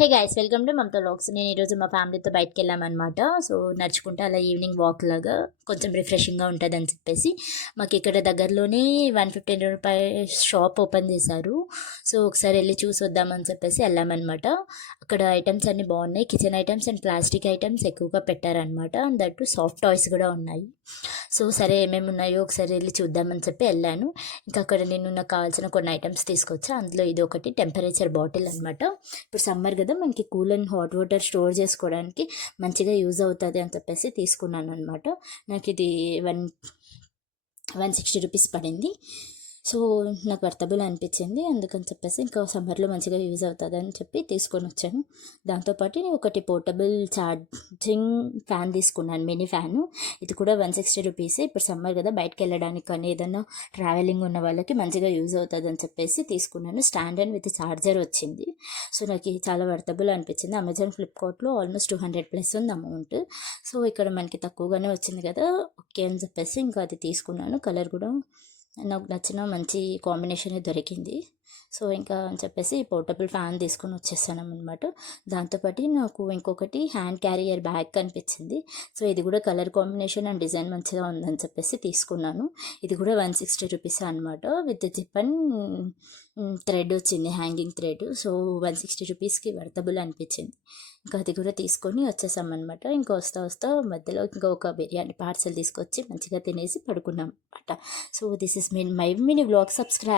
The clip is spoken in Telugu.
Hey guys, welcome to Mamata vlogs. నేను ఈరోజు మా ఫ్యామిలీతో బయటకు వెళ్ళామన్నమాట. సో నడుచుకుంటే అలా ఈవినింగ్ వాక్ లాగా కొంచెం రిఫ్రెషింగ్గా ఉంటుంది అని చెప్పేసి మాకు ఇక్కడ దగ్గరలోనే 115 రూపీస్ షాప్ ఓపెన్ చేశారు. సో ఒకసారి వెళ్ళి చూసి వద్దామని చెప్పేసి వెళ్ళామన్నమాట. అక్కడ ఐటమ్స్ అన్నీ బాగున్నాయి. Kitchen items and plastic items ఎక్కువగా పెట్టారనమాట. అండ్ దట్టు సాఫ్ట్ టాయ్స్ కూడా ఉన్నాయి. సో సరే ఏమేమి ఉన్నాయో ఒకసారి వెళ్ళి చూద్దామని చెప్పి వెళ్ళాను. ఇంకా అక్కడ నేను నాకు కావాల్సిన కొన్ని ఐటమ్స్ తీసుకొచ్చా. అందులో ఇది ఒకటి టెంపరేచర్ బాటిల్ అనమాట. ఇప్పుడు సమ్మర్ కదా, మనకి cool and hot water store చేసుకోవడానికి మంచిగా యూజ్ అవుతుంది అని చెప్పేసి తీసుకున్నాను అనమాట. నాకు ఇది 160 రూపీస్ పడింది. సో నాకు వర్తబుల్ అనిపించింది, అందుకని చెప్పేసి ఇంకా సమ్మర్లో మంచిగా యూజ్ అవుతుంది అని చెప్పి తీసుకొని వచ్చాను. దాంతోపాటు నేను ఒకటి పోర్టబుల్ ఛార్జింగ్ ఫ్యాన్ తీసుకున్నాను, మినీ ఫ్యాను. ఇది కూడా 160 రూపీస్. ఇప్పుడు సమ్మర్ కదా, బయటకు వెళ్ళడానికి కానీ ఏదైనా ట్రావెలింగ్ ఉన్న వాళ్ళకి మంచిగా యూజ్ అవుతుంది అని చెప్పేసి తీసుకున్నాను. స్టాండ్ అండ్ విత్ ఛార్జర్ వచ్చింది. సో నాకు ఇది చాలా వర్తబుల్ అనిపించింది. అమెజాన్ ఫ్లిప్కార్ట్లో ఆల్మోస్ట్ 200+ ఉంది అమౌంట్. సో ఇక్కడ మనకి తక్కువగానే వచ్చింది కదా, ఓకే అని చెప్పేసి ఇంకా అది తీసుకున్నాను. కలర్ కూడా నాకు నచ్చిన మంచి కాంబినేషన్ దొరికింది. సో ఇంకా అని చెప్పేసి పోర్టబుల్ ఫ్యాన్ తీసుకొని వచ్చేసాను అనమాట. దాంతోపాటు నాకు ఇంకొకటి హ్యాండ్ క్యారియర్ బ్యాగ్ కనిపించింది. సో ఇది కూడా కలర్ కాంబినేషన్ అండ్ డిజైన్ మంచిగా ఉందని చెప్పేసి తీసుకున్నాను. ఇది కూడా 160 రూపీస్ అనమాట. విత్ జిప్ అండ్ థ్రెడ్ వచ్చింది, హ్యాంగింగ్ థ్రెడ్. సో 160 రూపీస్కి వర్తబుల్ అనిపించింది. ఇంకా అది కూడా తీసుకొని వచ్చేసామన్నమాట. ఇంకా వస్తా వస్తా మధ్యలో ఇంకా ఒక బిర్యానీ పార్సల్ తీసుకొచ్చి మంచిగా తినేసి పడుకున్నాం అనమాట. So this is my mini vlog. Subscribe.